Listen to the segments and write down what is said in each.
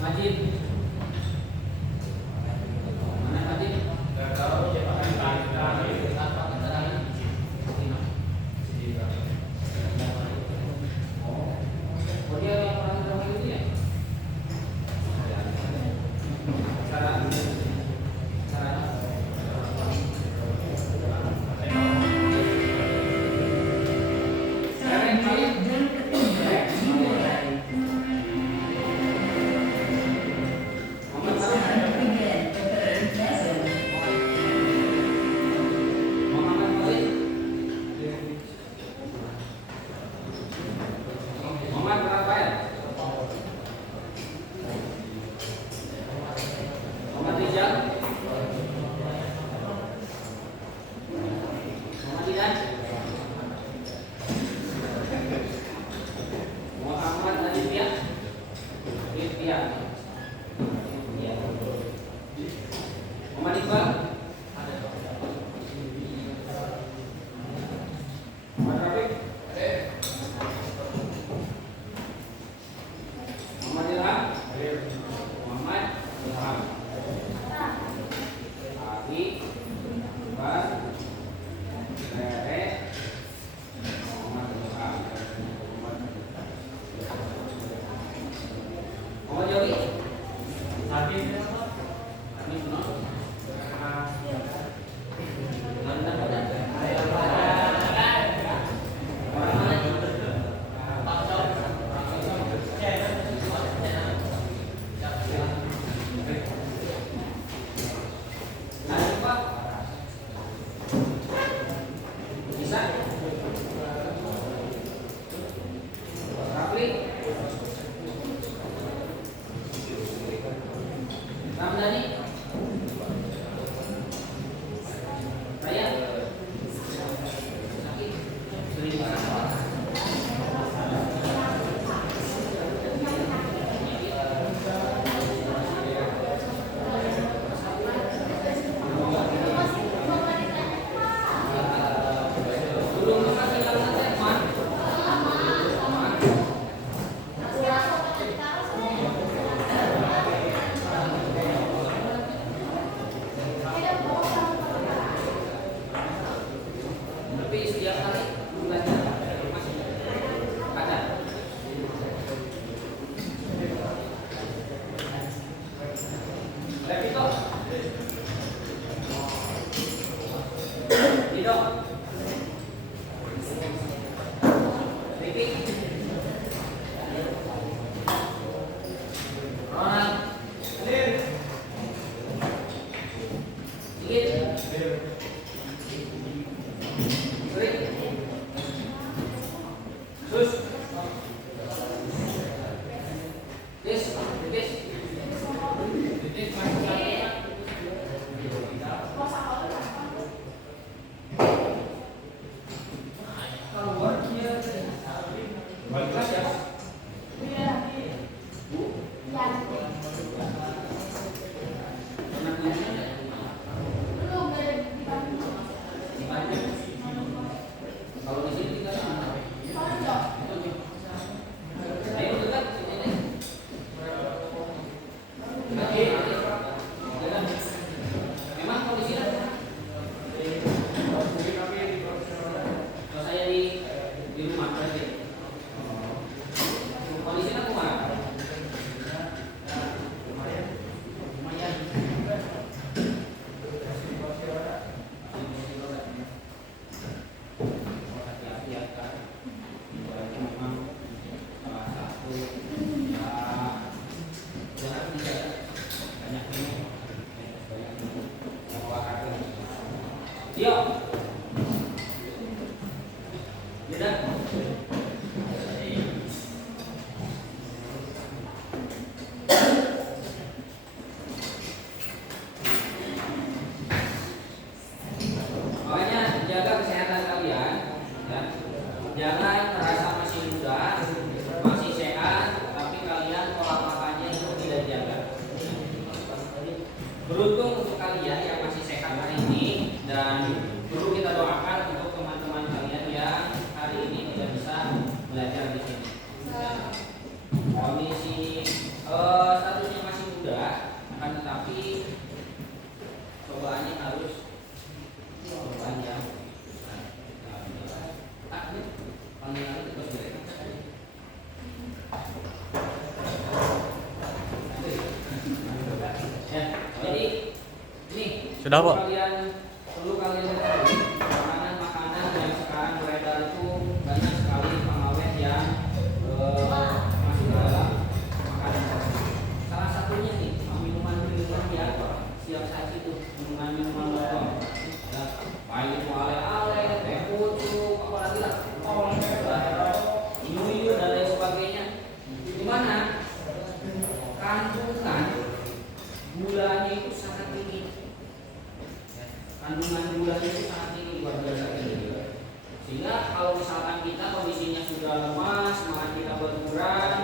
Majid. Mana Majid? Enggak tahu siapa Oh, dia yang orang drama itu ya? Cara Sudah, Pak. Perlu kalian ketahui, makanan yang sekarang beredar itu banyak sekali pengawet yang masuk ke dalam makanan tersebut. Salah satunya nih, minuman-minuman yang siap saji itu, minuman-minuman lokal. Ya, baik itu ale-ale, teh pucuk, apalagi lah, kol, iyu-iyu dan lain sebagainya. Di mana kandungan gulanya itu sangat tinggi. Kandungan gulanya itu sangat tinggi, luar biasa tinggi. Sehingga kalau misalkan kita kondisinya sudah lemas, semangat kita berkurang,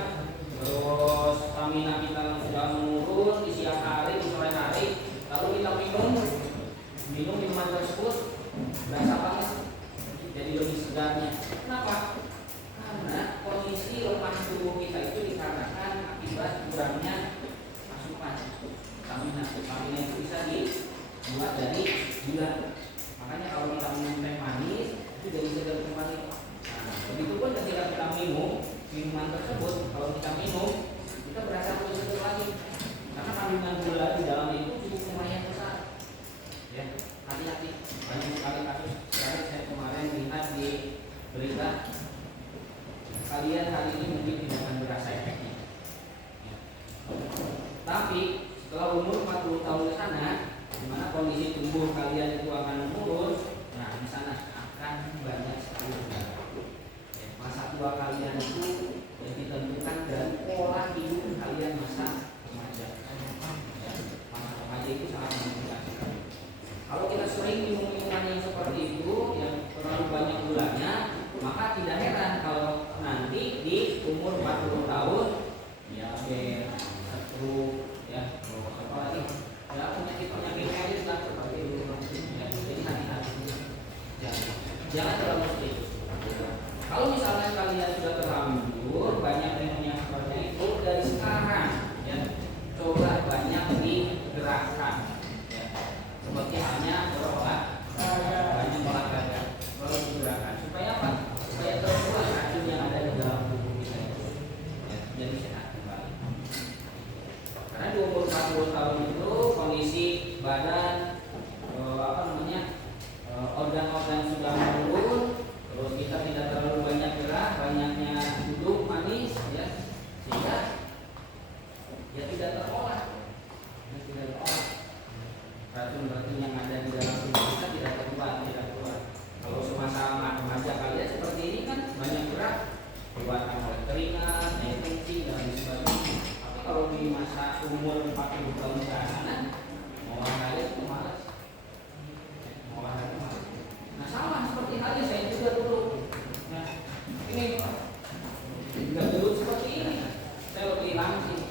terus stamina kita sudah menurun di siang hari, di sore hari, lalu kita minum minuman tersebut, berasa banget jadi lebih segarnya. Kenapa? Karena kondisi lemah tubuh kita itu dikarenakan akibat kurangnya asupan stamina. Stamina itu bisa dibuat dari gula. Makanya kalau kita minum teh manis itu jadi segar kembali. Nah, begitupun ketika kita minum minuman tersebut, kalau kita minum kita berasa lebih segar lagi. Karena kandungan gula di dalam itu cukup lumayan besar. Ya, hati-hati. Banyak sekali kasus. Saya kemarin lihat di berita. Kalian hari ini mungkin tidak akan berasa efeknya. Ya. Tapi setelah umur 40 tahun ke sana, di mana kondisi tubuh kalian itu akan menurun, nah di sana akan banyak sekali kendala. Ya, masa tua kalian itu ditentukan dari pola hidup kalian masa remaja. Ya, masa remaja itu sangat menentukan. Kalau kita sering minum minuman yang seperti itu, yang terlalu banyak gulanya, maka tidak heran kalau nanti di umur 40 tahun diabetes, stroke, ya, apa lagi? Ya, penyakit-penyakit medis lah seperti itu. Ya, jadi hati-hati. Jangan terlalu serius. Kalau misalnya kalian sudah terlanjur banyak minumnya seperti itu dari sekarang, ya, coba banyak digerakkan. Ya, seperti halnya banyak olahraga, lalu digerakkan. Supaya apa? Supaya terbuang racun yang ada di dalam tubuh kita itu, ya, jadi sehat kembali. Karena di umur 40 tahun itu kondisi badan organ-organ sudah menurun, terus kita tidak terlalu banyak gerak, banyaknya duduk manis, ya, sehingga ya tidak terolah, racun-racun yang ada di dalam tubuh kita tidak keluar. Kalau semasa remaja kalian seperti ini kan banyak gerak, keluarkan oleh keringat, naik kencing dan lain sebagainya. Tapi kalau di masa umur 40 tahun ke sana, mau olahraga itu malas. Nah, sama seperti halnya saya juga dulu. Nah, ini nggak dulu seperti ini. Saya lebih langsing.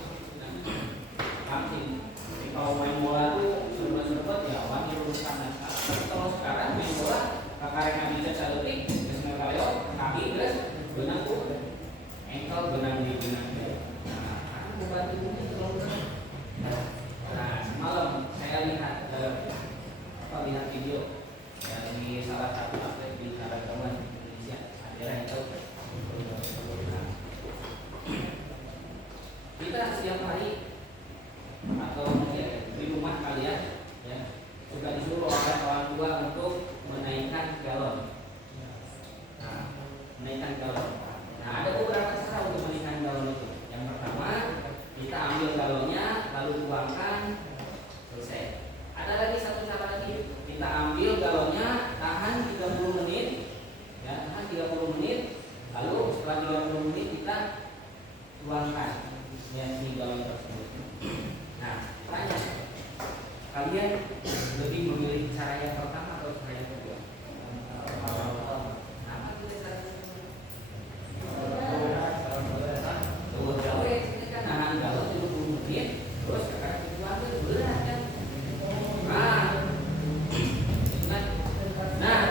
Jadi kalau main bola tuh serba-serba ya wangi lurus kanan. Tapi kalau sekarang main bola kakarena bisa calutik, terus kaleo, kaki terus benang tuh, engkel benang di benang. Nah, aku bukan tubuhnya terlalu besar. Nah, semalam saya lihat lihat video dari salah satu atlet di Naragawan Indonesia, adalah itu. Kita setiap hari atau mungkin di rumah kalian, ya, juga disuruh oleh orang tua untuk menaikkan galon. Nah, menaikkan galon. Nah, ada beberapa cara untuk menaikkan galon itu. Yang pertama, kita ambil galonnya lalu tuangkan, selesai. Ada lagi satu cara lagi, kita ambil galonnya, tahan 30 menit, ya, tahan 30 menit, lalu setelah 30 menit kita tuangkan, ya, di galon tersebut. Nah, tanya, kalian lebih memilih cara yang pertama atau cara yang kedua? Apa itu cara yang kedua? Ini kan nahan galon 30 menit, terus sekarang kita ambil berat kan? Nah,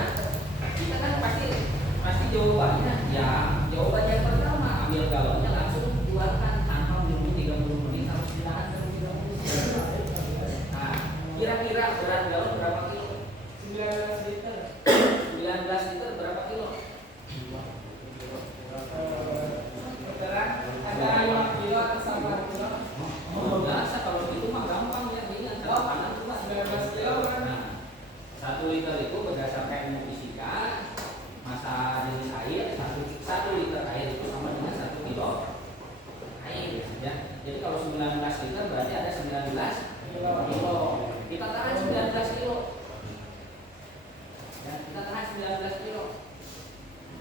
kita kan pasti jawabannya, ya, jawabannya yang pertama, ambil galonnya langsung keluarkan tanpa menunggu 30 menit, harus ditahan terlebih dahulu. Nah, kira-kira berat galon berapa kilo? Jadi kalau 19 liter berarti ada 19 kilo. Kita tahan 19 kilo. Ya, kita tahan 19 kilo.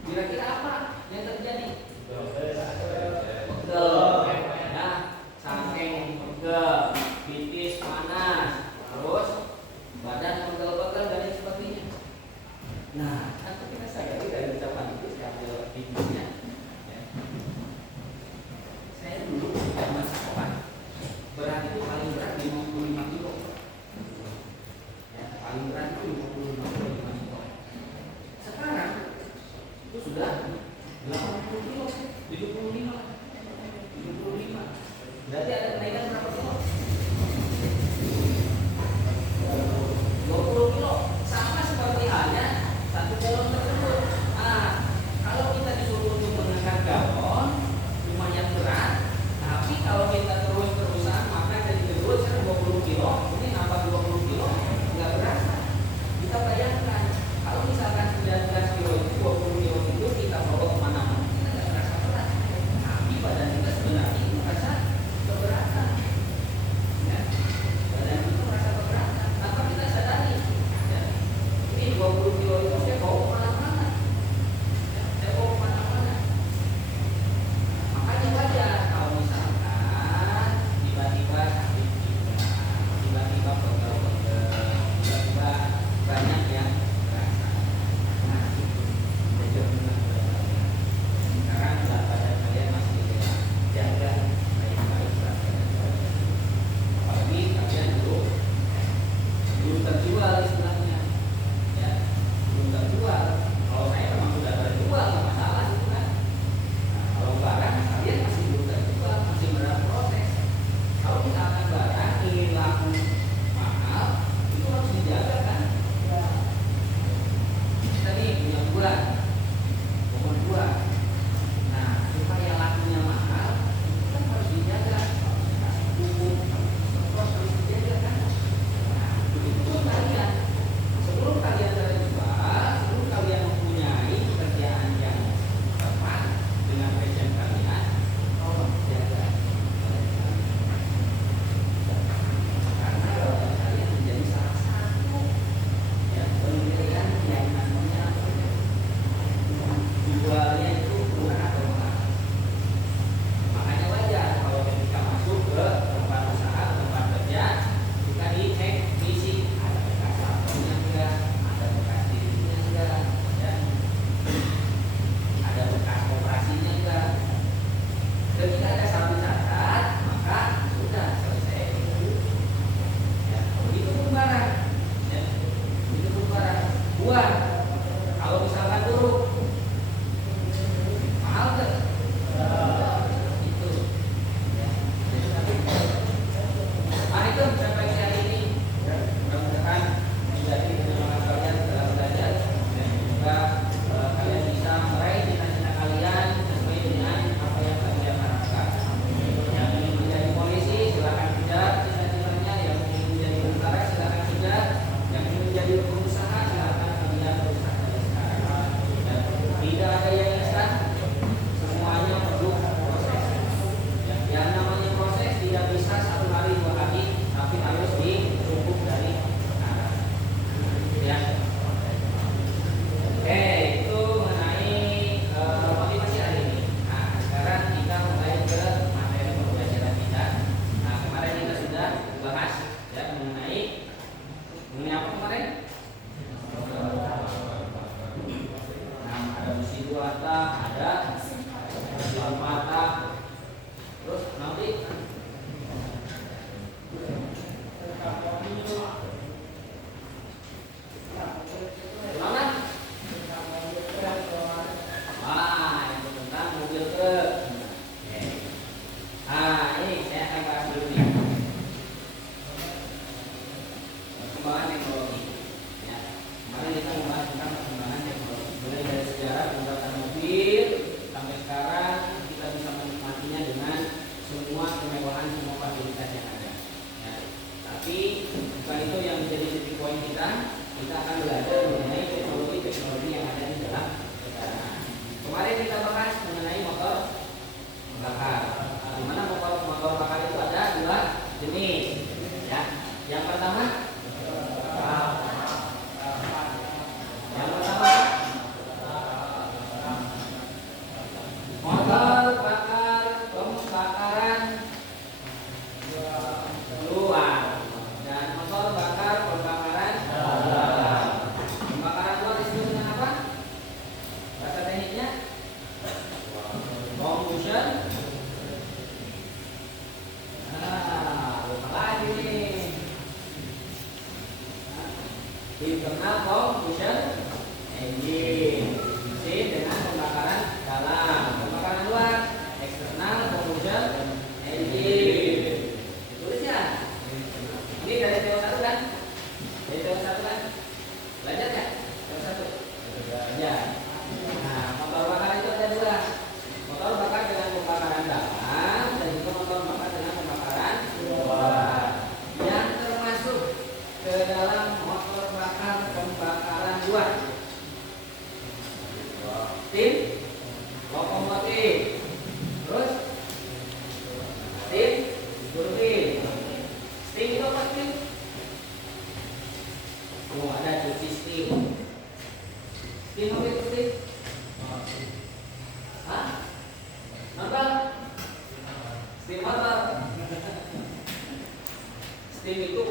Kira-kira apa yang terjadi? Pegel. Ya, saking pegel, pitis panas, terus badan pegel-pegel dan lain sebagainya. Nah, kan kita sadari dari ucapan itu ambil tipisnya. Ya. Saya dulu zaman sekolah berat itu paling berat 55 kilo. Ya, internal combustion engine. Mesin dengan pembakaran dalam. Pembakaran luar, external combustion engine. Tulis ya. Ini dari TO1 kan? Dari TO1 kan? Belajar ya? TO1. Belajar. Nah, motor bakar itu ada dua. Motor bakar dengan pembakaran dalam dan juga motor bakar dengan pembakaran luar. Yang termasuk ke dalam motor bakar pembakaran luar, steam lokomotif, terus steam turbin. Steam itu apa steam? Oh, ada cuci steam. Steam apa itu steam? Hah? Apa? Steam motor. Steam itu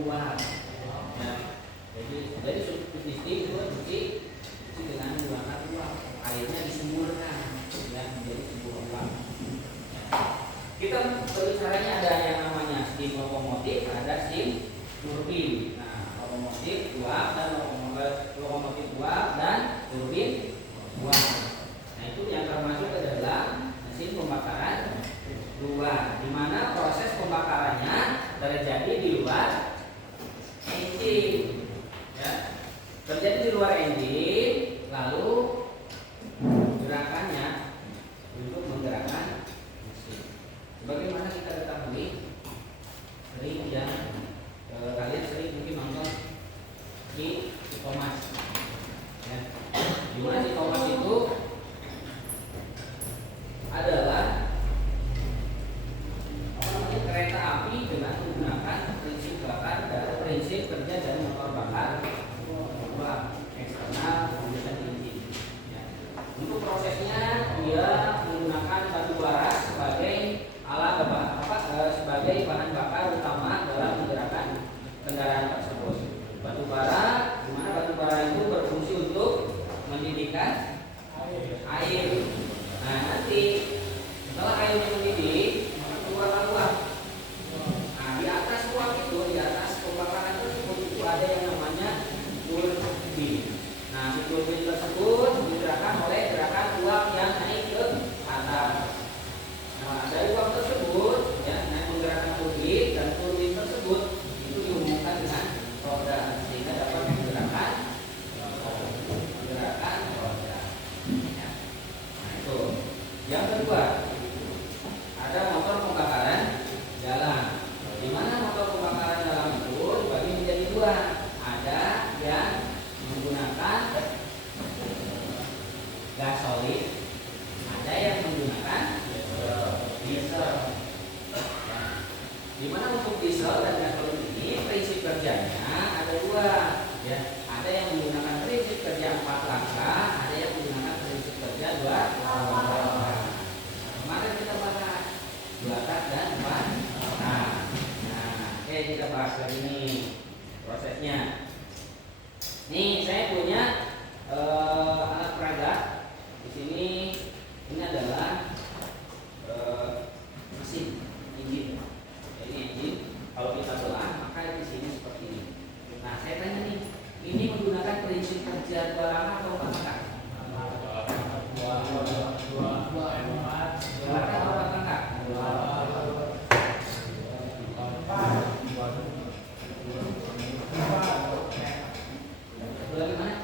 uap. Nah, jadi cuci steam itu cuci dengan menggunakan uap. Airnya disemburkan, ya, menjadi sebuah uap. Kita berbicaranya ada yang namanya steam lokomotif, ada steam turbin. Nah, lokomotif uap dan lokomotif uap dan turbin uap. Nah, itu yang termasuk ke dalam mesin pembakaran luar, di mana proses pembakarannya terjadi di luar engine, ya. Terjadi di luar engine, lalu gerakannya untuk menggerakkan mesin. Sebagaimana kita ketahui, sering yang kalian sering mungkin nonton di Thomas, ya. Di mana di Thomas itu adalah kereta api dengan menggunakan prinsip bakar dan prinsip kerja dari motor bakar eksternal combustion engine. Ya. Untuk prosesnya dia menggunakan batu bara sebagai sebagai bahan bakar utama dalam menggerakkan kendaraan tersebut. Batu bara, di mana batu bara itu berfungsi untuk mendidihkan air. Nah, nanti setelah airnya mendidih, keluarlah uap. Nah, di atas uap itu, di atas pembakaran tersebut itu ada yang namanya turbin. Nah, si turbin tersebut digerakkan oleh gerakan uap yang naik ke atas. Nah, dari uap tersebut, ya, naik menggerakkan turbin, dan turbin tersebut itu dihubungkan dengan roda sehingga dapat menggerakkan roda. Ya. Nah, itu. Yang kedua, ada motor pembakaran dalam. Di mana motor pembakaran dalam itu dibagi menjadi dua. Ada yang menggunakan gasolin, ada yang menggunakan diesel. Di mana untuk diesel dan gasolin ini prinsip kerjanya ada dua, ya. Ada yang menggunakan prinsip kerja 4 langkah, ada yang menggunakan prinsip kerja 2 langkah. Kemarin kita bahas 2 tak dan 4 tak. Nah, oke, kita bahas lagi nih prosesnya. Nih, saya punya alat peraga. Di sini ini adalah mesin engine. Ini engine. Kalau kita belah, maka di sini seperti ini. Nah, saya tanya nih, ini menggunakan prinsip kerja 2 langkah atau 4 langkah? 2 langkah atau 4 langkah? Bagaimana?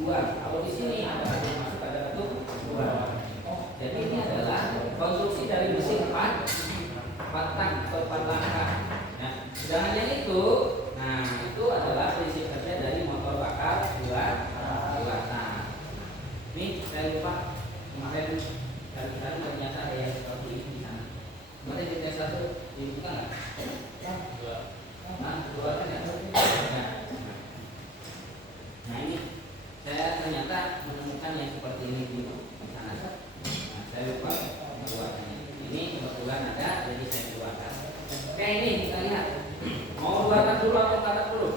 buang. Kalau di sini ada katup masuk, ada katup buang. Jadi ini adalah konstruksi dari mesin 4 tak atau 4 langkah. Nah, sedangkan yang itu, nah itu adalah prinsip kerja dari motor bakar 2 tak. Ini saya lupa kemarin tadi ternyata ada yang seperti ini di sana. Kemarin di tes 1 dibuka nggak? Nah, 2 kan ya? Nah ini saya ternyata menemukan yang seperti ini di sana. Nah, saya lupa keluarnya. Ini kebetulan ada, jadi saya keluarkan. Oke, ini kita lihat. Mau keluarkan dulu atau katak dulu?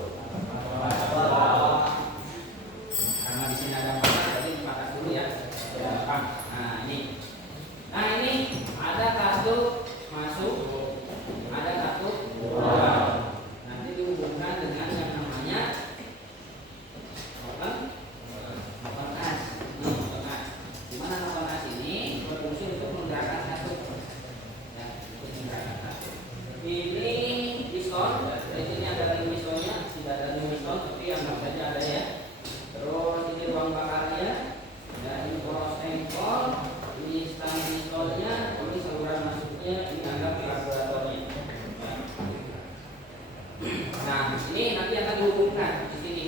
Karena di sini ada 4, jadi katak dulu ya. Nah ini. Nah ini ada kartu masuk, ada kartu keluar. Nanti dihubungkan dengan yang namanya open as. Ini open as. Di mana open as ini berfungsi untuk menggerakkan kartu. Ya, untuk menggerakkan kartu. Ini piston, di sini ada ring pistonnya, tidak ada ring piston, tapi anggap saja ada ya. Terus ini ruang bakarnya, ya ini poros engkol, ini stang pistonnya, ini saluran masuknya, ini anggap karburatornya. Nah, ini nanti akan dihubungkan di sini.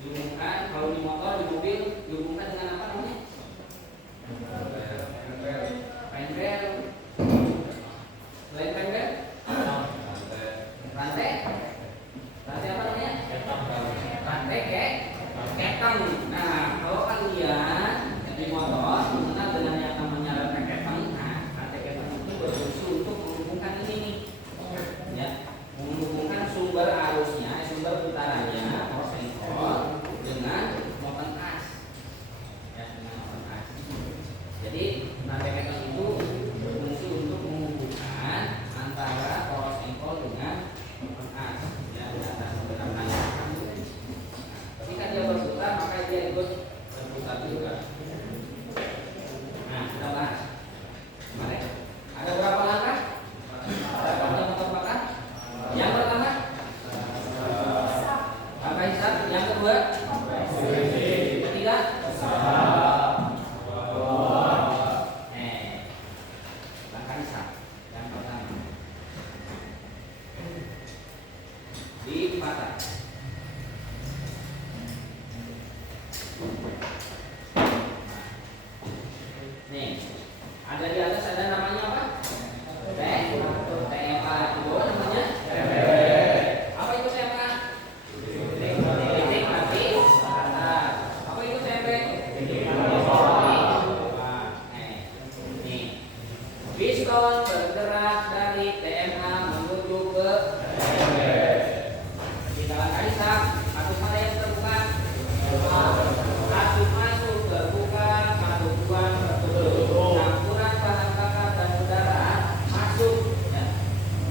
Dihubungkan kalau di motor, di mobil dihubungkan dengan apa namanya? Penrel. Selain penrel? Rantai. Rantai apa namanya? Rantai ketang. Nah, kalau kalian di motor mengenal dengan yang namanya rantai ketang, nah rantai ketang itu berfungsi untuk menghubungkan ini nih. Ya, menghubungkan sumber arusnya, sumber putarannya, poros engkol dengan open as. Ya, dengan open as. Jadi rantai ketang itu berfungsi untuk menghubungkan antara poros engkol dengan open as. Ya, data sebenarnya. Ketika dia berputar, maka dia ikut berputar juga. Nah, kita bahas. Kemarin ada berapa langkah? Ada motor bakar. Yang pertama, langkah hisap. Yang kedua, ketiga, langkah hisap. Yang pertama dipatah. Nih, ada di atas ada namanya apa? TMA. Di bawah namanya? Apa itu TMA? Titik mati atas. Apa itu TMP? Nih, piston bergerak dari TMA menuju ke TMP. Kita langkah hisap. Katup mana yang terbuka? Katup masuk terbuka, katup buang tertutup. Campuran bahan bakar dan udara masuk ya,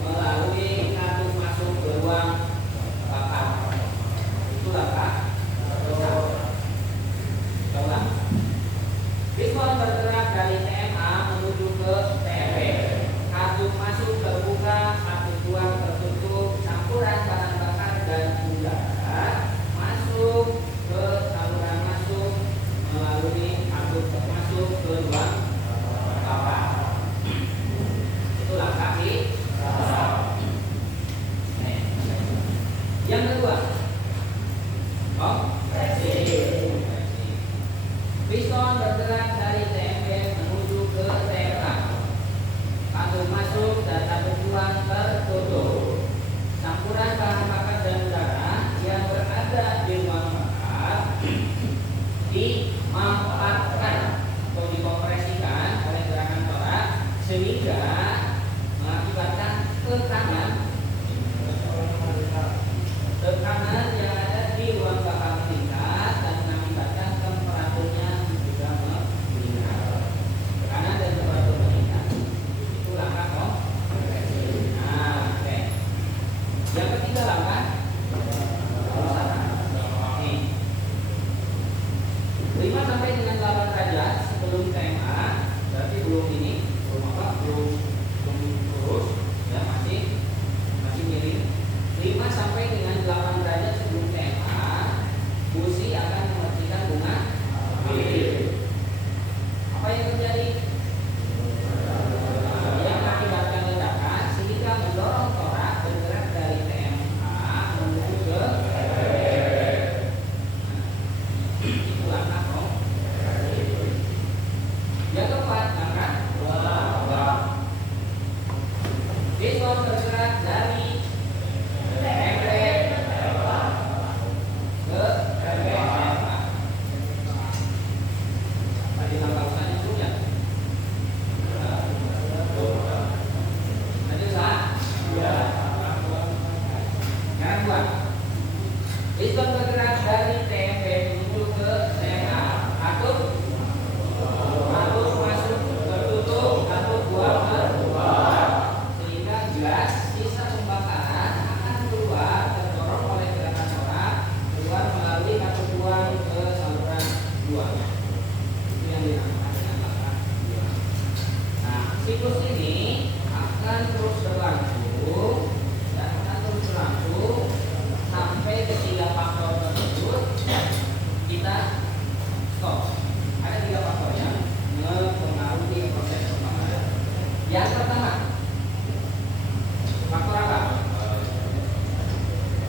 melalui katup masuk ke ruang bakar. Itu langkah hisap. Kita ulang. Piston bergerak dari TMA menuju ke TMP. Katup masuk terbuka, katup buang tertutup. Campuran bahan bakar dan udara masuk ke saluran masuk melalui katup masuk ke ruang bakar. Itu langkah hisap. Yang kedua, kompresi. Piston bergerak dari TMP menuju ke TMA. Katup masuk dan katup buang tertutup. Campuran bahan bakar dan udara yang berada di ruang bakar dimanfaatkan atau dikompresikan oleh gerakan torak sehingga mengakibatkan tekanan yang ada di ruang bakar meningkat dan mengakibatkan temperaturnya juga meningkat. Tekanan dan temperatur meningkat. Itu langkah kompresi. Nah, oke. Yang ketiga langkah perusahaan. Nih, 5 sampai dengan 8 derajat sebelum TMA, berarti belum ini, belum apa, belum lurus, ya masih miring. 5 sampai dengan 8 derajat sebelum TMA, busi akan membersihkan bunga buang. Itu yang dinamakan dengan langkah buang. Nah, siklus ini akan terus berlangsung dan akan terus berlangsung sampai ketiga faktor tersebut kita stop. Ada 3 faktor yang mempengaruhi proses pembakaran. Yang pertama, faktor apa?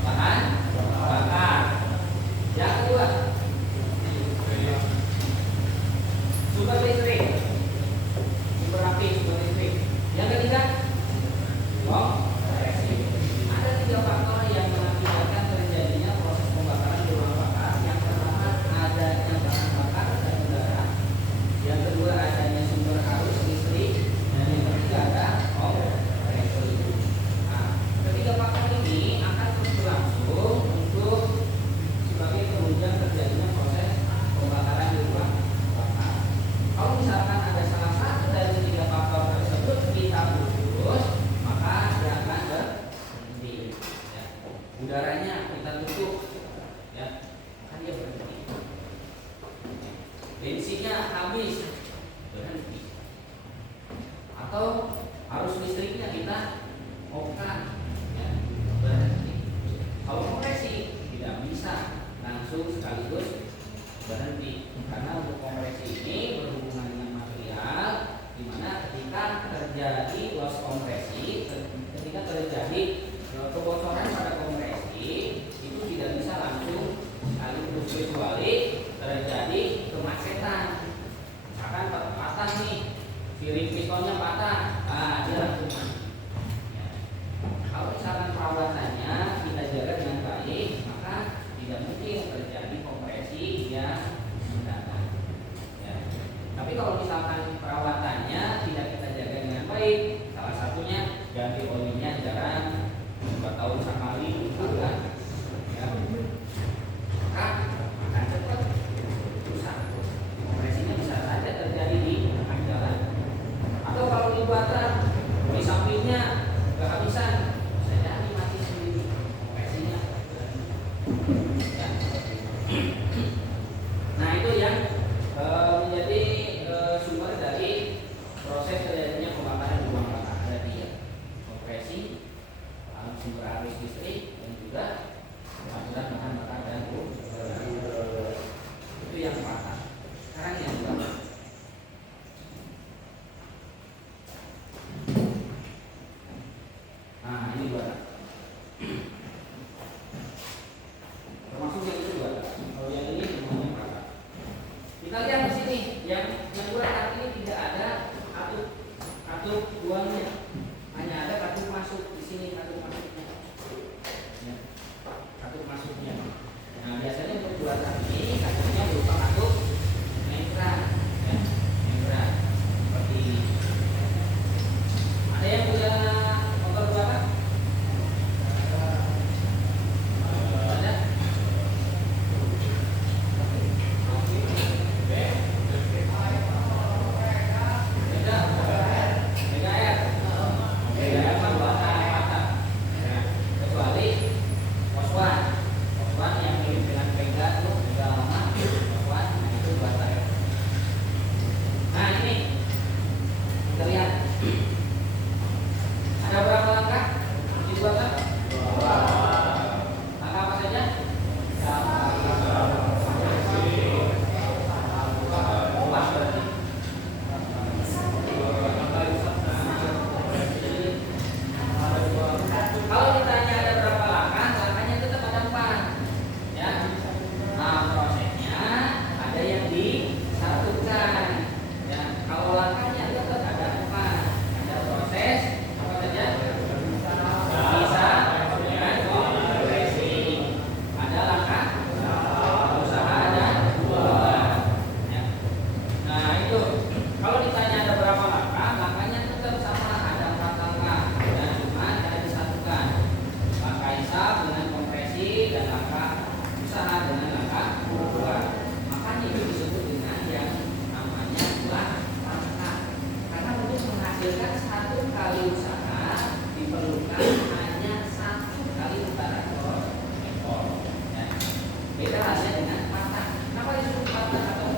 Bahan bakar. Yang kedua, sumber listrik, sumber api, sumber listrik. Yang ketiga, kompresi. Ada 3 faktor yang mengakibatkan terjadinya proses pembakaran di ruang bakar. Yang pertama, adanya bahan bakar dan udara. Yang kedua, adanya sumber arus listrik. Dan yang ketiga, ada kompresi. Nah, ketiga faktor ini akan terus berlangsung untuk sebagai penunjang terjadinya proses pembakaran di ruang bakar. Kalau misalkan ada salah satu dari 3 faktor tersebut kita putus, maka dia akan berhenti. Ya. Udaranya kita tutup, ya, maka dia berhenti. Bensinnya habis, berhenti. Atau arus listriknya kita oka, ya, berhenti. Kalau kompresi tidak bisa langsung sekaligus berhenti, karena untuk kompresi ini berhubungan dengan material, di mana ketika terjadi loss kompresi, ketika terjadi kebocoran pada kompresi itu tidak bisa langsung sekaligus, kecuali terjadi kemacetan. Misalkan patah nih, piring pistonnya patah, dia langsung mati. Ya. Kalau misalkan perawatannya kita jaga dengan baik, maka tidak mungkin terjadi kompresi yang mendadak. Ya. Tapi kalau misalkan perawatannya tidak kita jaga dengan baik, salah satunya ganti olinya jarang, 2 tahun sekali, enggak, ya, maka akan cepat rusak. Kompresinya bisa saja terjadi di tengah jalan. Atau kalau di baterai di sampingnya kehabisan, bisa jadi mati sendiri. Kompresinya. Ya. Nah, itu yang menjadi sumber dari proses terjadinya pembakaran di ruang bakar. Ada 3: kompresi, sumber arus listrik, dan juga pengaturan bahan bakar dan udara. Itu yang pertama. Sekarang yang kedua. Nah, ini dua. Termasuk yang kedua. Kalau yang ini semuanya bakar. Kita lihat di sini, yang kedua tadi ini tidak ada katup buangnya, hanya ada katup masuk di sini, katup masuknya. Ya, katup masuknya. Nah, biasanya untuk buatan ini katupnya berupa katup membran, ya, membran seperti ini. Ada yang punya motor bakar? Ada? Beda halnya dengan patah. Kenapa disebut patah atau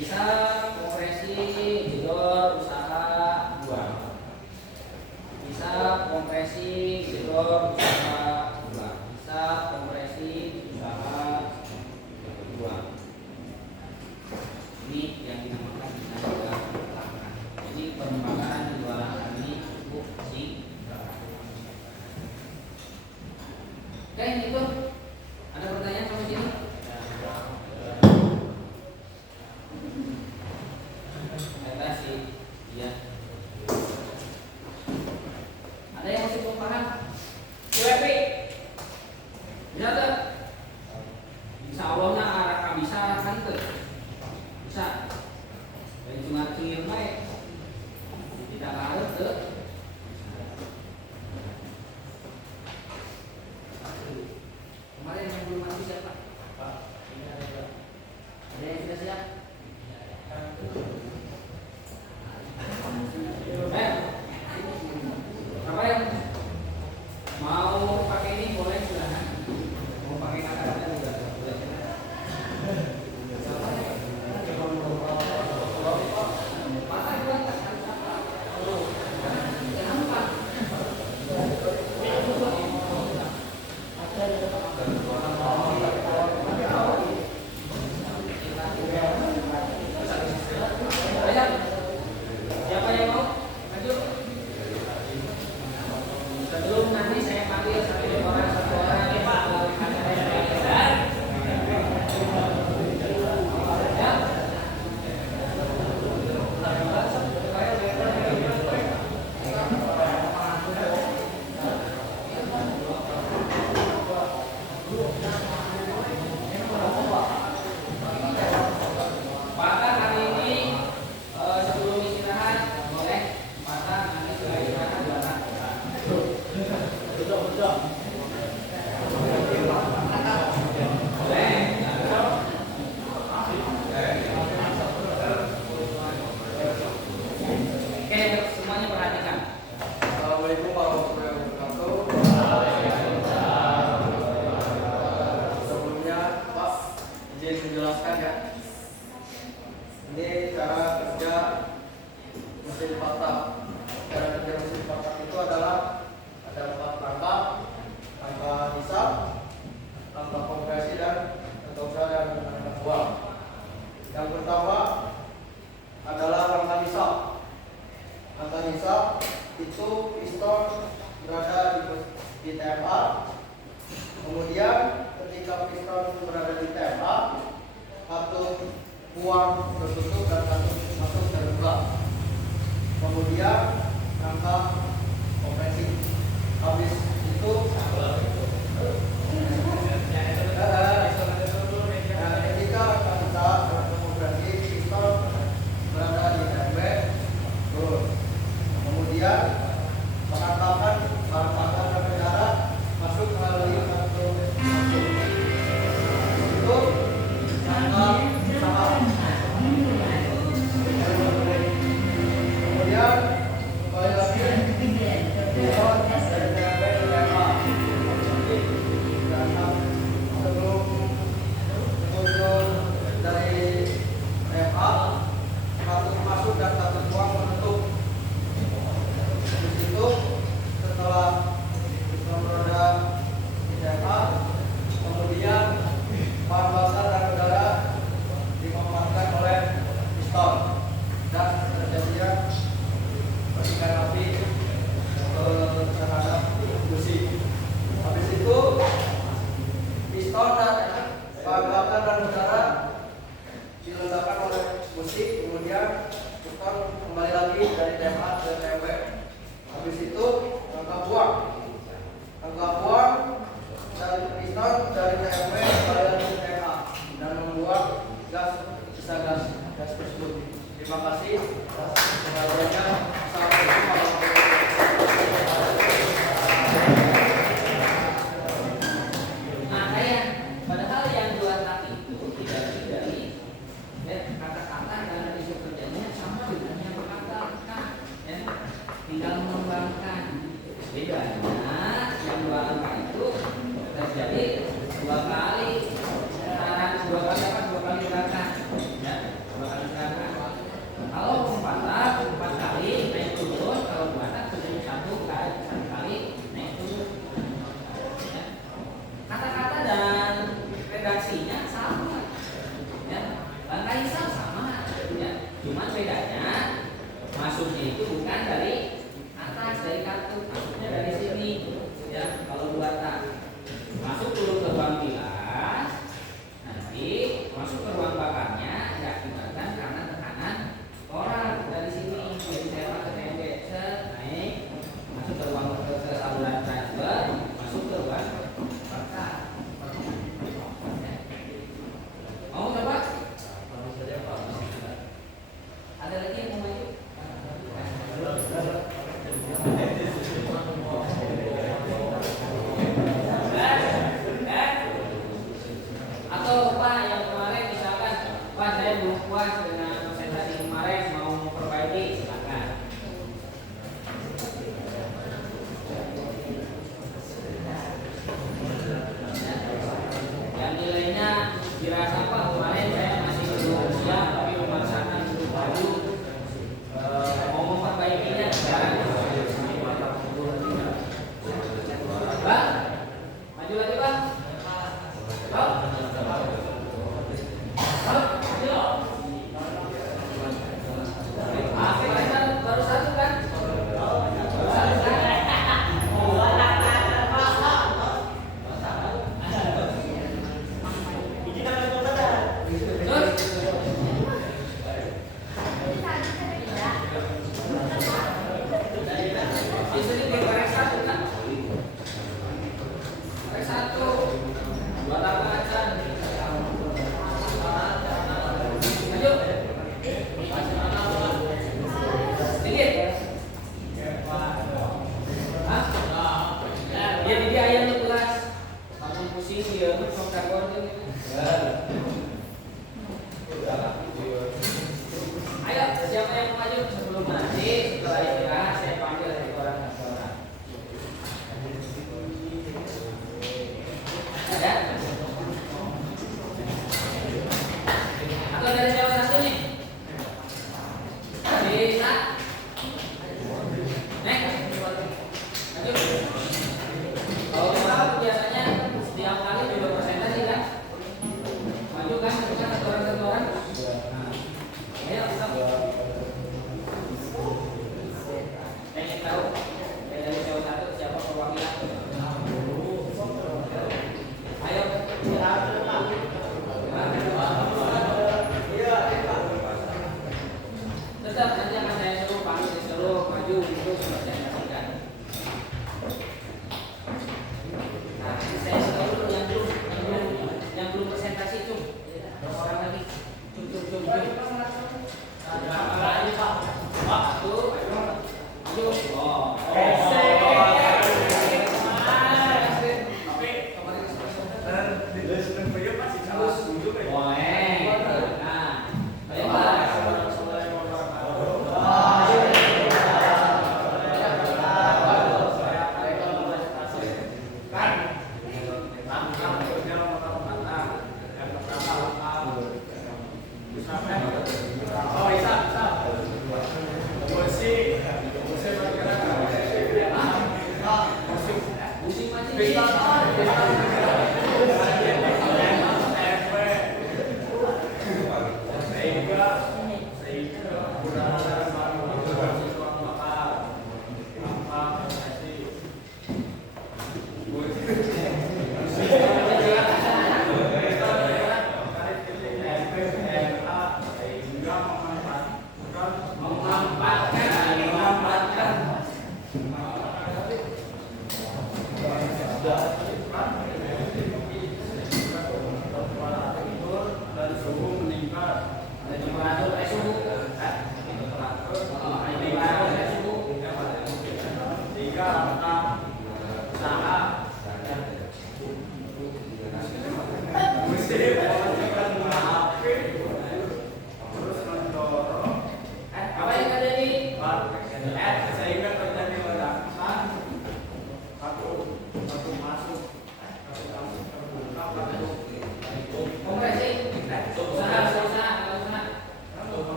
Bisa kompresi jedor usaha 2. Bisa kompresi jedor usaha 2. Bisa kompresi usaha 2. Ini yang dinamakan bisa juga pelanggan. Jadi pembakaran di dua lahan ini cukup singkat. Oke, itu ada pertanyaan sampai sini? Ya. Ada yang masih belum paham? UEP bisa tak? Insya Allahnya arah bisa kan tuh? Bisa. Dari cuma cengir baik. Tidak harus tuh. Kemarin yang belum mati siapa? Ada yang sudah siap? Apa yang mau pakai ini boleh silahkan. Mau pakai kata-kata juga boleh. Siapa yang mau? Maju. Sebelum nanti saya panggil satu orang ya Pak. Patah hari ini sebelum istirahat boleh patah nanti setelah istirahat jualan. Betul. Oke, semuanya perhatikan. Assalamualaikum warahmatullahi wabarakatuh. Sebelumnya Pak izin menjelaskan ya. Ini cara kerja mesin patah. Cara kerja mesin patah itu adalah ada 4 langkah: langkah hisap, langkah kompresi, dan langkah usaha dan langkah buang. Yang pertama adalah langkah hisap. Langkah hisap itu piston berada di TMA. Kemudian ketika piston berada di TMA, kartu buang tertutup dan kartu masuk terbuka. Kemudian langkah kompresi. Habis itu ketika langkah hisap dan kompresi, piston berada di TMB turun. Kemudian penangkapan bahan bakar dan udara masuk melalui kartu masuk. Itu langkah usaha. Kemudian kembali lagi piston dari TMB ke TMA. Dan sebelum turun dari TMA, kartu masuk dan kartu buang menutup. Itu setelah piston berada di TMA, kemudian bahan bakar dan udara dimemanfaatkan oleh piston dan terjadinya percikan api terhadap busi. Habis itu piston dan bahan bakar dan udara diledakan oleh busi, kemudian piston kembali lagi dari TMA ke TMB. Habis itu langkah buang. Langkah buang dari piston dari TMB kembali lagi ke TMA dan membuang sisa gas tersebut. Terima kasih atas perhatiannya. Assalamualaikum warahmatullahi wabarakatuh. Nah, padahal yang dua tadi itu tidak dari kata-kata dan isu kerjanya sama dengan yang kata-kata, ya. Tinggal mengembangkan. Bedanya yang dua langkah itu terjadi 2 kali. Dua kali gerakan, ya, 2 kali Cuman bedanya masuknya itu bukan dari atas dari kartu, masuknya dari sini. Ya, kalau 2 tak masuk dulu ke ruang bilas, nanti masuk ke ruang bakarnya diakibatkan karena tekanan torak dari sini. Jadi saya pakai TMB naik, masuk ke ruang ke saluran transfer, masuk ke ruang bakar. Mau coba? Ada lagi yang mau maju? Atau Pak yang kemarin misalkan Pak saya belum puas dengan presentasi kemarin mau perbaiki, silakan. Yang nilainya dirasa Pak kemarin saya masih belum siap tapi memaksakan untuk maju, mau memperbaikinya sekarang. Pak, maju lagi Pak. Pak. Baru satu kan? Baru satu kan? Di sini dikorek satu kan? Korek satu. Buat apa aja? Ayo. Sedikit. Hah? Jadi dia ayam tuh kelas. Kamu pusing dia tuh sok takon gitu. Ayo, siapa yang mau maju sebelum nanti setelah istirahat saya panggil dari orang kantoran. Ada? Atau dari siapa satu nih? Bisa? Nek? Maju. Kalau mau biasanya setiap kali juga presentasi kan? Maju kan? Maju kan kantoran-kantoran? Nah. Ayo, stop.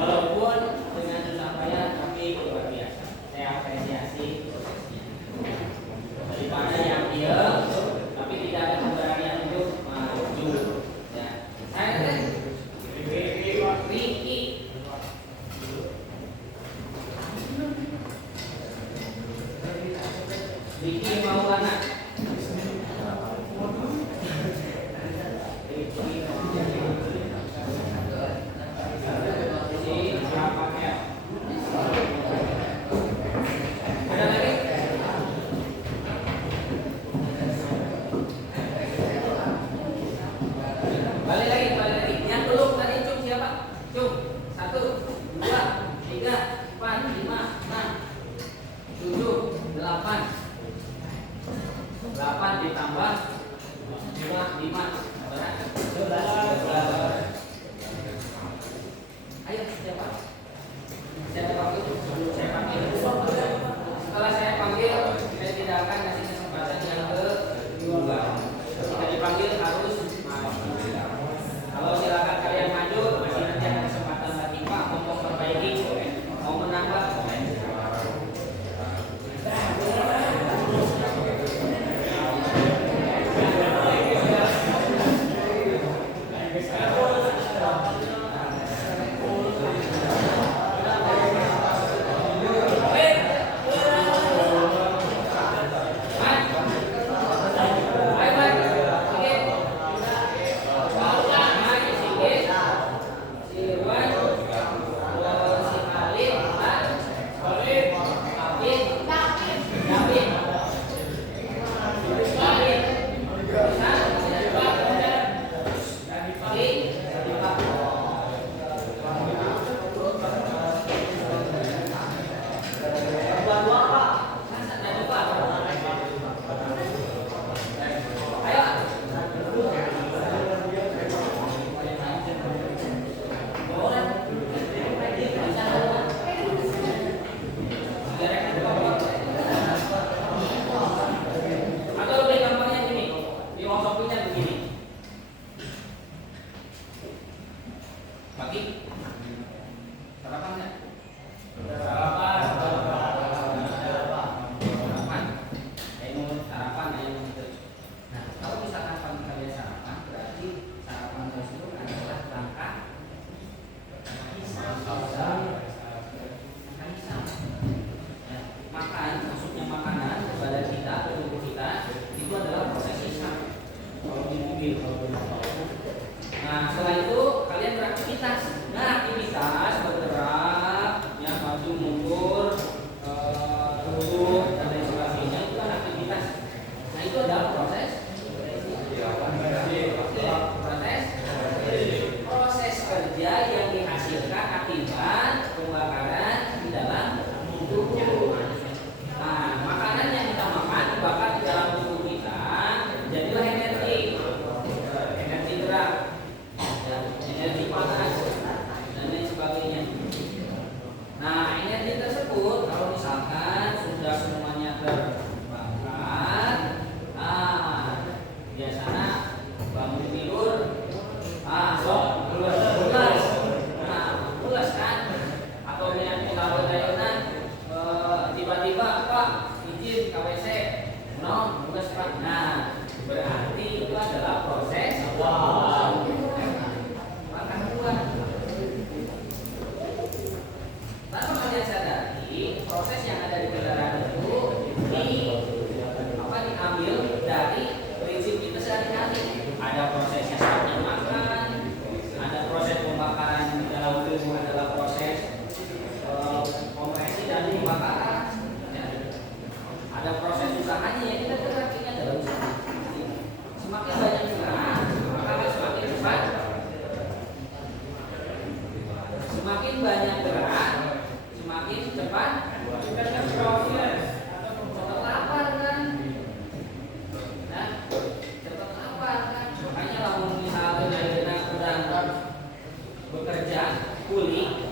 Walaupun dengan susah payah tapi luar biasa. Saya apresiasi prosesnya. Daripada yang diam tapi tidak ada keberanian untuk maju. Ya. Saya kan Ricky. Ricky Maulana. Balik lagi. Yang belum tadi Cung siapa? Cung. 1, 2, 3, 4, 5, 6, 7, 8. 8 ditambah 5. Berat. 11. Ayo siapa? Saya panggil. Setelah saya panggil, saya tidak akan kasih kesempatan yang kedua. Jika dipanggil harus maju. Kalau silakan kalian maju, masih nanti ada kesempatan lagi Pak untuk memperbaiki momen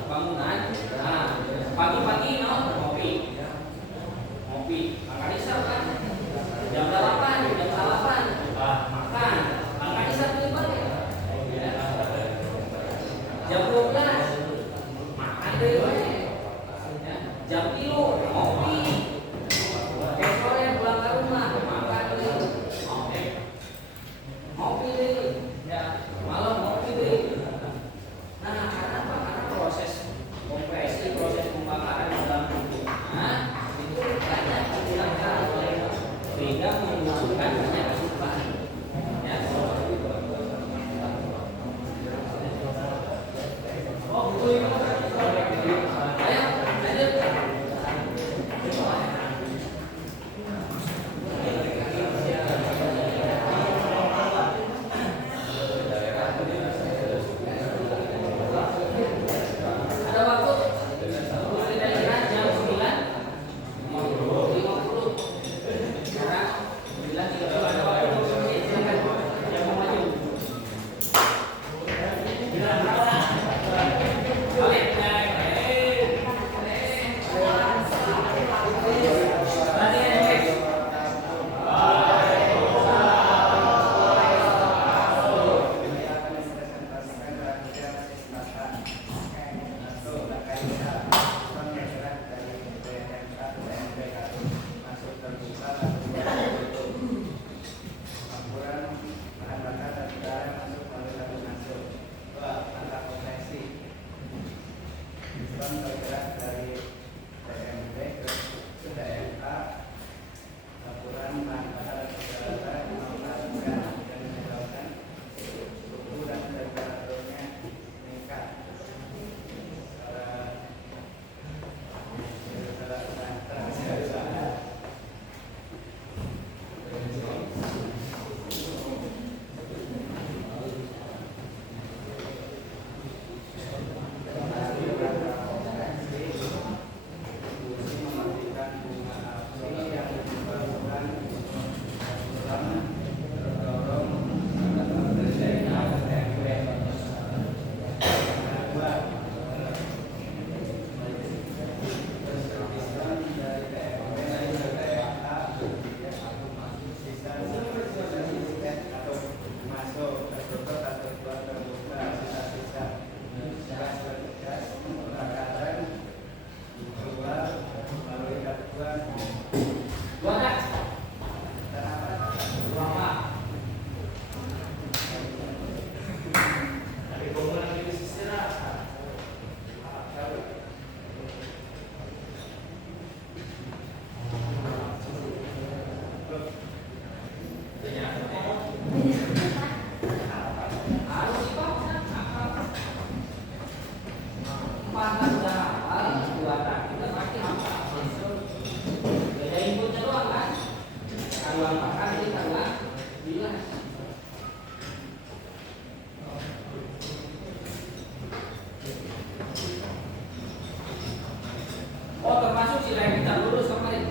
bangunan. Nah, pagi-pagi ngopi. Ngopi. Makan isap kan? Jam 8, jam 8. Makan. Makan isap di depan ya. Jam 12 makan deh. Jam 3 ngopi. Sore pulang ke rumah makan deh. Ngopi deh. Ya, malam ngopi deh. Nah, karena apa? Karena proses kompresi, proses pembakaran dalam tubuh itu banyak dihilangkan sehingga menimbulkan banyak asupan. Ya. Ada waktu dari jam 9.50. Sekarang 9.30 ada waktu 20 menit. Silakan yang mau maju. Oh, termasuk si Levi lulus kemarin.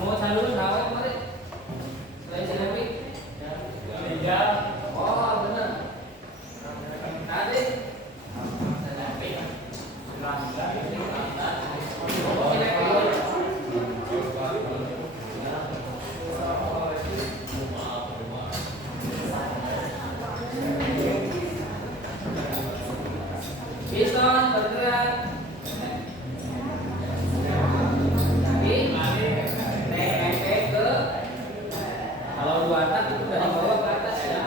Mau lulus awal kemarin. Selain si Levi. Oh, benar. Tadi. Piston bergerak. Tapi ke kalau dua tak itu dari bawah ke atas ya.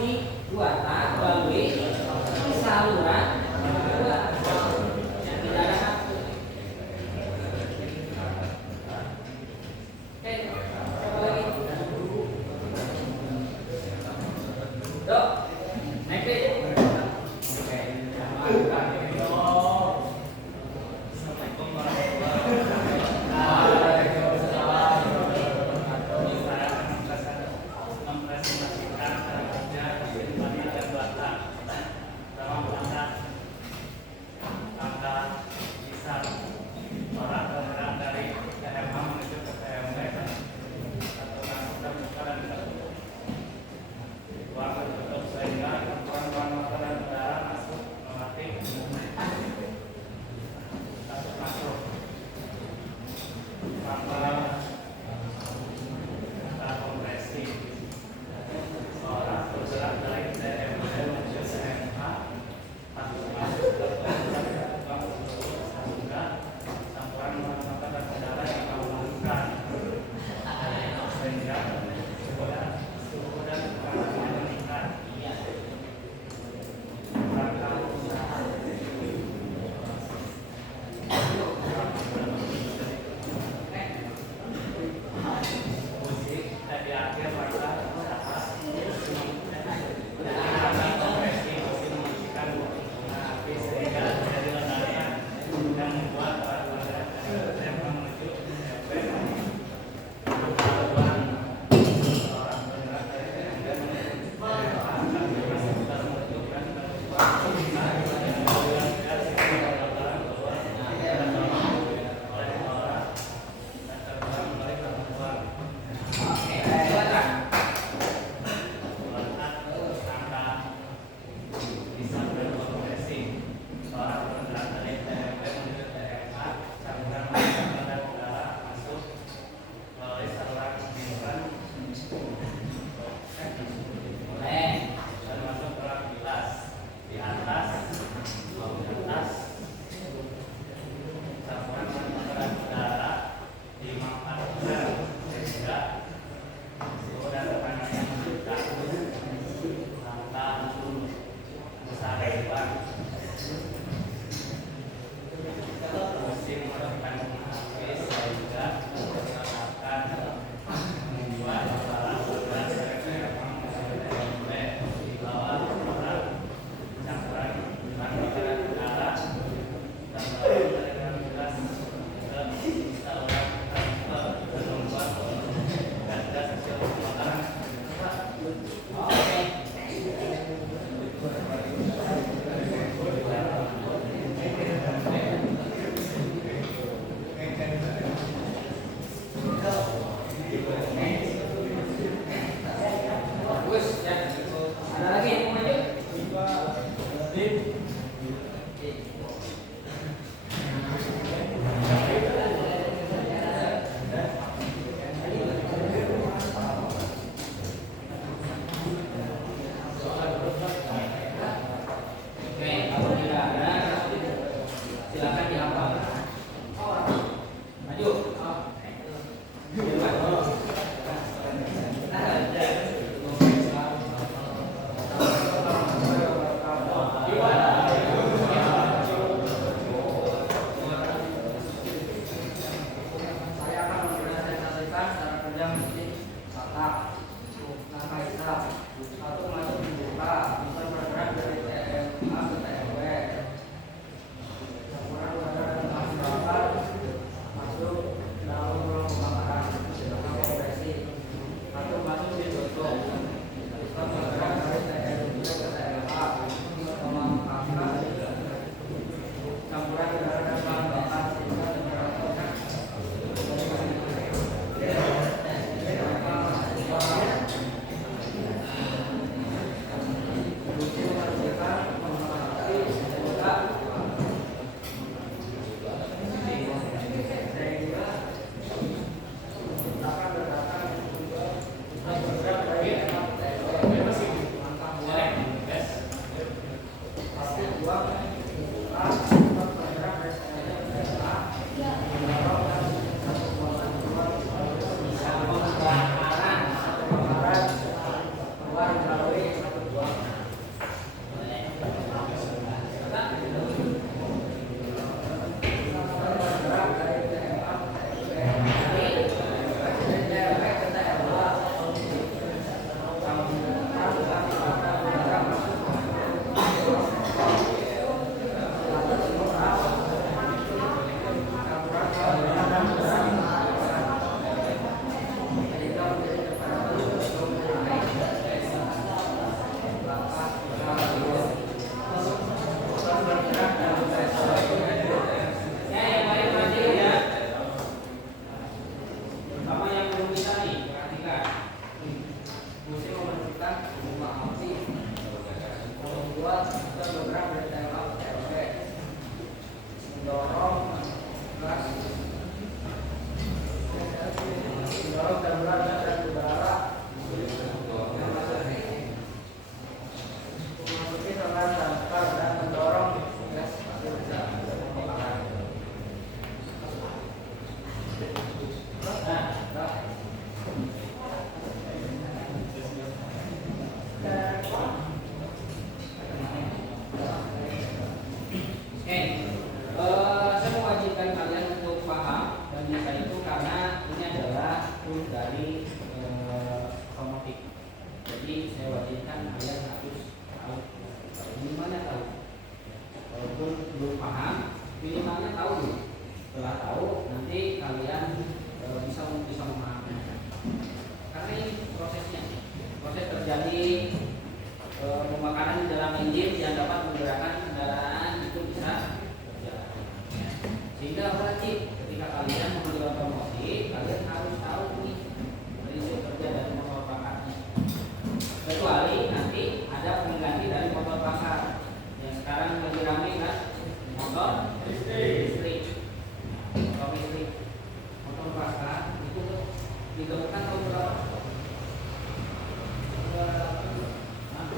dikeluarkan melalui saluran kedua. Tidak ada satu. Oke, coba lagi. Dok, naik deh. Mempresentasikan caranya dari Bali dan Batak dalam rangka kita bergerak dari tembak ke TLC, mendorong gas, mendorong saluran gas dan udara, memasuki saluran transfer dan mendorong gas hasil pembakaran. Saya mewajibkan kalian untuk paham dan bisa itu karena ini adalah tool dari otomotif. Jadi saya wajibkan kalian harus tahu, minimalnya tahu. Walaupun belum paham, minimalnya tahu dulu. Setelah tahu, nanti kalian bisa memahami. Karena ini prosesnya, proses terjadi pembakaran di dalam engine yang dapat menggerakkan kendaraan itu bisa berjalan. Sehingga wajib ketika kalian membeli otomotif, kalian harus tahu nih prinsip kerja dari motor bakarnya. Kecuali nanti ada pengganti dari motor bakar yang sekarang lagi ramai kan, motor listrik. Motor listrik, motor bakar itu ditemukan tahun berapa?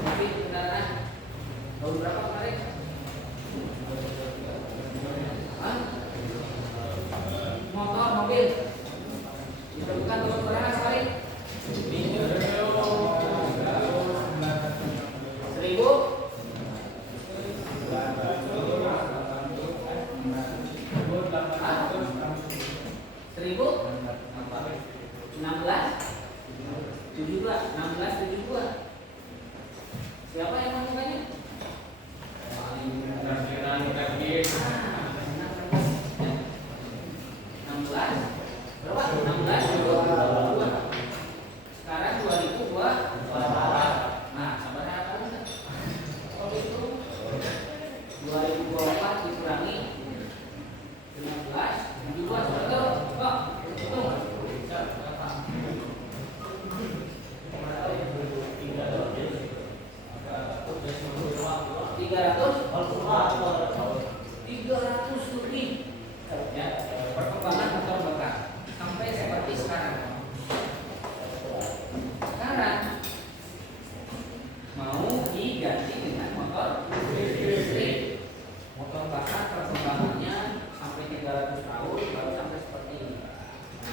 Mobil kendaraan tahun berapa kemarin? Motor mobil ditemukan tahun berapa kemarin? 1672. Siapa yang melakukannya? Berapa? 16 sekarang 2002. Nah, sabar tahun enggak? Oh itu 2024 dikurangi 15 72 betul? Kok? Hitung. $300 lebih ya perkembangan motor bakar sampai seperti sekarang. Sekarang mau diganti dengan motor listrik. Motor bakar perkembangannya sampai 300 tahun baru sampai seperti ini.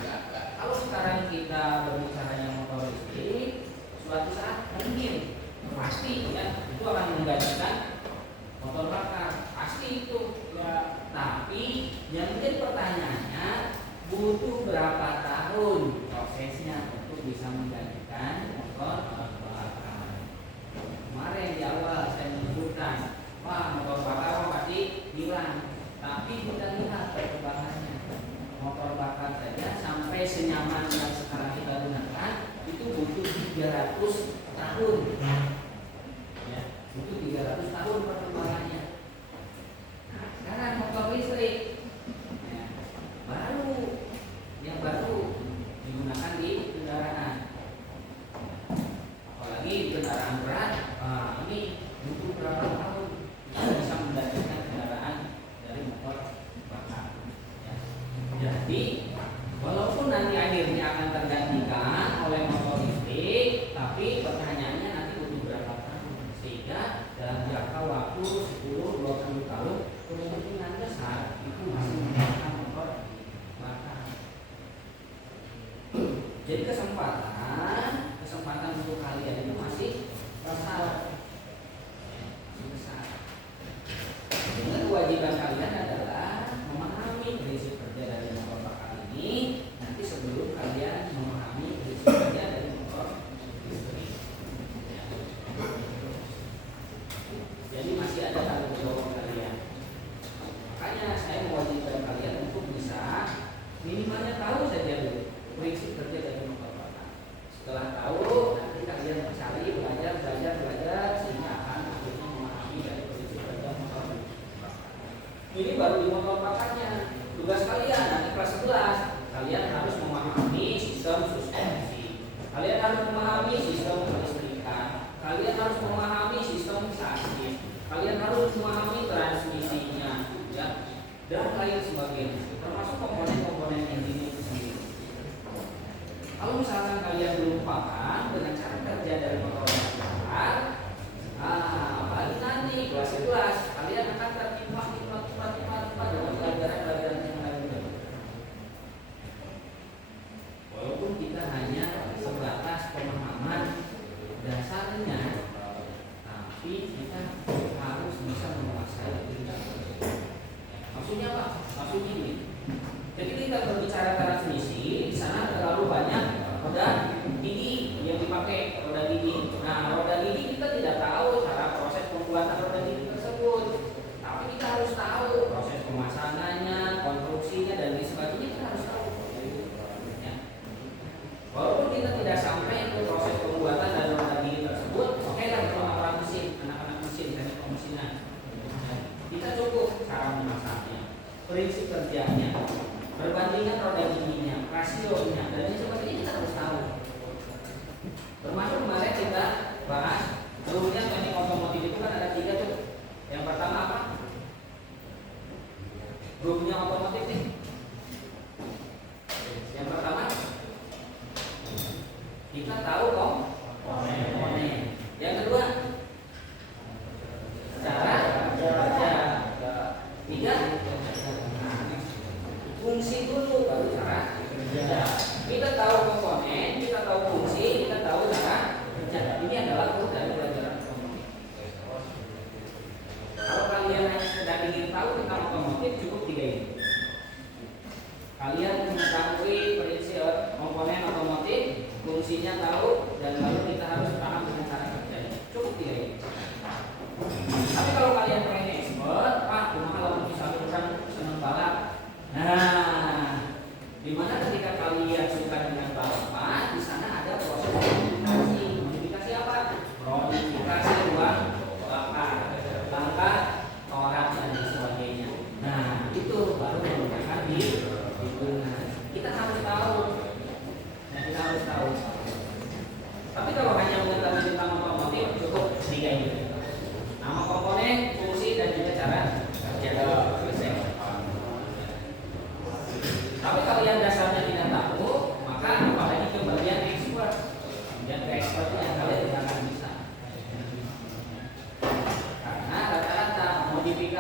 Nah, kalau sekarang kita berbicara motor listrik, suatu saat mungkin pasti ya itu akan menggantikan motor bakar, pasti itu ya. Tapi yang menjadi pertanyaannya, butuh berapa tahun prosesnya untuk bisa menggantikan motor bakar? Kemarin di awal saya menyebutkan, wah motor bakar pasti hilang, tapi kita lihat perkembangannya. Motor bakar saja sampai senyaman yang sekarang kita gunakan itu butuh 300 tahun. Ya, butuh 300 tahun perkembangannya. Nah, sekarang motor listrik ya, yang baru digunakan di kendaraan, apalagi di kendaraan berat. Ini butuh berapa tahun kita bisa menggantikan kendaraan dari motor bakar ya. Jadi walaupun nanti akhirnya akan tergantikan oleh motor listrik, tapi pertanyaannya nanti butuh berapa tahun, sehingga dalam jangka waktu 10-20 tahun kemungkinan besar itu masih menggunakan motor bakar. Jadi kesempatan untuk kalian itu masih besar. Dengan kewajiban kalian adalah memahami prinsip kerja dari motor bakar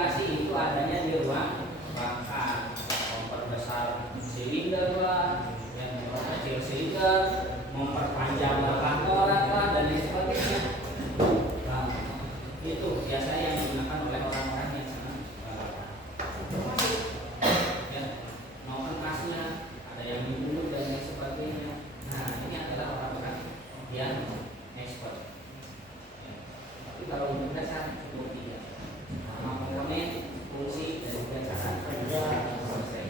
modifikasi itu adanya di ruang bakar, memperbesar silinder lah, yang memperkecil silinder, memperpanjang radiator lah dan lain sebagainya. Nah, itu biasanya yang digunakan oleh orang-orang yang sangat ya, mau kertasnya, ada yang dibunuh dan lain sebagainya. Nah, ini adalah orang-orang yang expert. Ya. Tapi kalau untuk dasar cukup tidak. Nama komponen, fungsi, dan juga cara kerja selesai.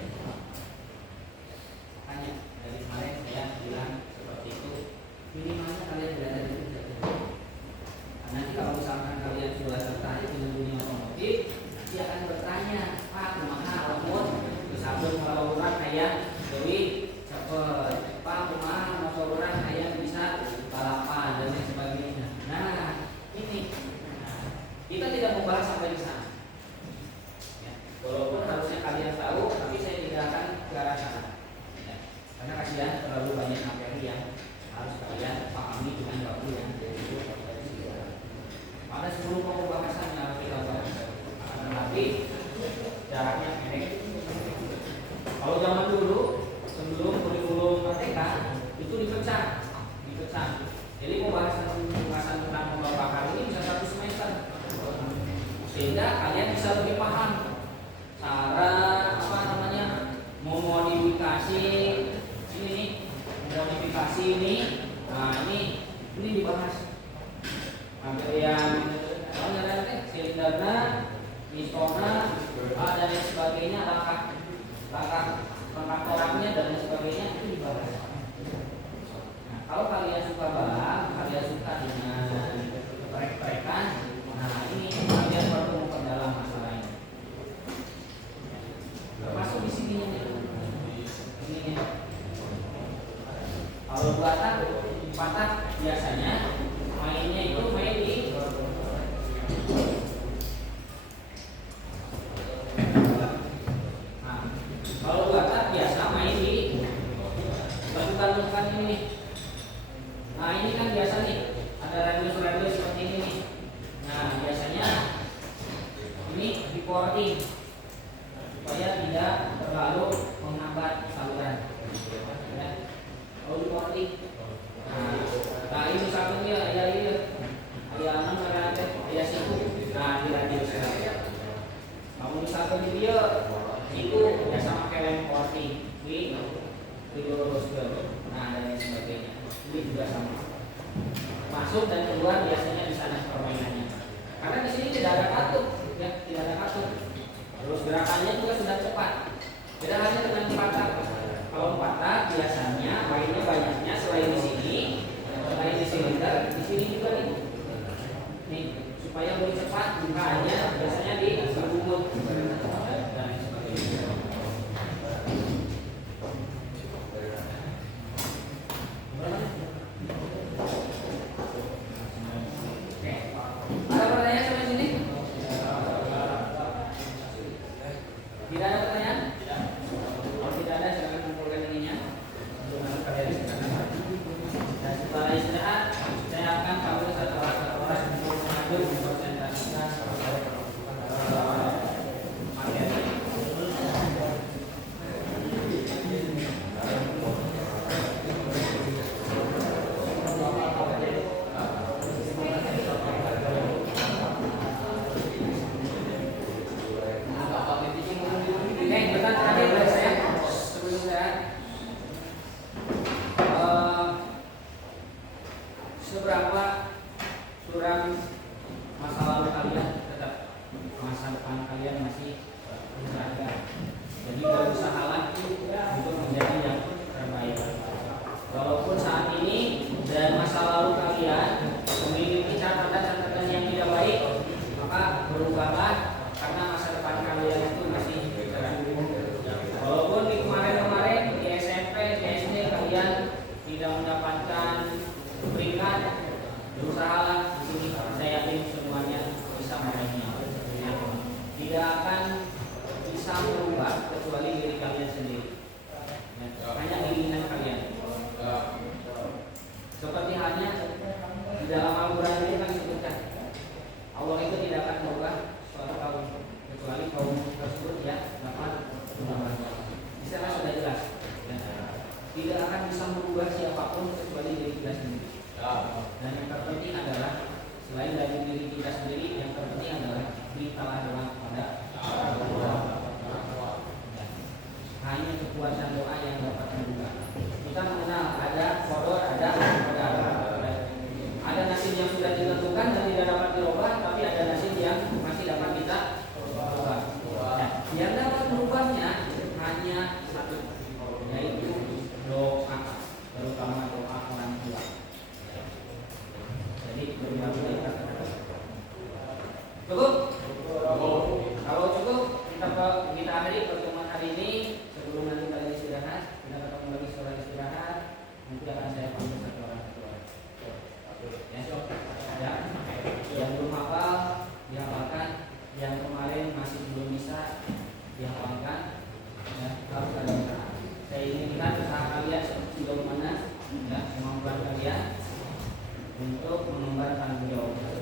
Makanya dari kemarin saya bilang seperti itu. Minimalnya kalian berada di titik itu. Nanti kalau misalkan kalian sudah tertarik dengan dunia otomotif, nanti akan bertanya, Pak, kumaha lamun misalkan kalau orang kayak Dewi cepet, Pak, kumaha motor orang kayak bisa balapan dan lain sebagainya. Nah, ini kita tidak membahas sampai di sana. Ya, walaupun harusnya kalian tahu, tapi saya tidak akan ke arah sana. Ya, karena kasihan terlalu banyak materi yang harus kalian pahami dengan waktu yang ada 10 pembahasan yang kita bahas. Tetapi jaraknya pendek. Kalau zaman dulu sebelum kurikulum merdeka itu dipecah. Jadi pembahasan tentang motor bakar ini bisa 1 semester. Sehingga kalian bisa lebih paham cara memodifikasi ini. Nah, ini dibahas. Hampir yang silindernya, pistonnya, dan lain sebagainya, langkah orangnya dan lain sebagainya itu dibahas. Nah, kalau kalian suka balap, kalian suka dengan trek-trekan, nah ini kalian perlu memperdalam masalah ini. Termasuk di sini ini. Kalau buatan patah biasanya mainnya itu main di kalau buatan biasa main di bentukan ini. Nah, ini kan biasa nih ada radius seperti ini nih. Nah, biasanya ini di porting supaya tidak terlalu menghambat saluran. Kalau di porting, nah ini satu dia ayah enam ayah situ. Nah, di radius. Namun misalkan di dia itu biasa pakai lem porting, lurus ke, nah dan lain sebagainya. Ini juga sama. Masuk dan keluar biasanya di sana permainannya. Karena di sini tidak ada katup, ya, tidak ada katup. Terus gerakannya juga sudah cepat. Tidak hanya dengan 4 tak. Kalau 4 tak biasanya mainnya banyaknya selain di silinder, di sini juga nih, supaya lebih cepat bukaannya biasanya di bumut dan sebagainya. Oke, ada pertanyaan sampai sini? Tidak ada pertanyaan? Kalau tidak ada, silakan kumpulkan ininya. Dan setelah istirahat, saya akan kabur satu orang untuk maju mempresentasikan materi. Pertanyaan terakhir dari saya sebelum saya seberapa suram masa lalu kalian tetap masa depan kalian masih berharga. Jadi berusahalah untuk menjadi yang terbaik. Walaupun saat ini dan masa lalu kalian memiliki catatan-catatan yang tidak baik, maka berubahlah karena masa depan kalian itu masih cerah. Walaupun di kemarin-kemarin di SMP, di SD kalian tidak mendapatkan peringkat, berusahalah di sini. Saya yakin semuanya bisa meraihnya. Tidak akan bisa merubah kecuali diri kalian sendiri. Hanya keinginan kalian. Seperti halnya di dalam Al-Quran ini kan disebutkan Allah itu tidak akan merubah suatu kaum kecuali mengemban tanggung jawab.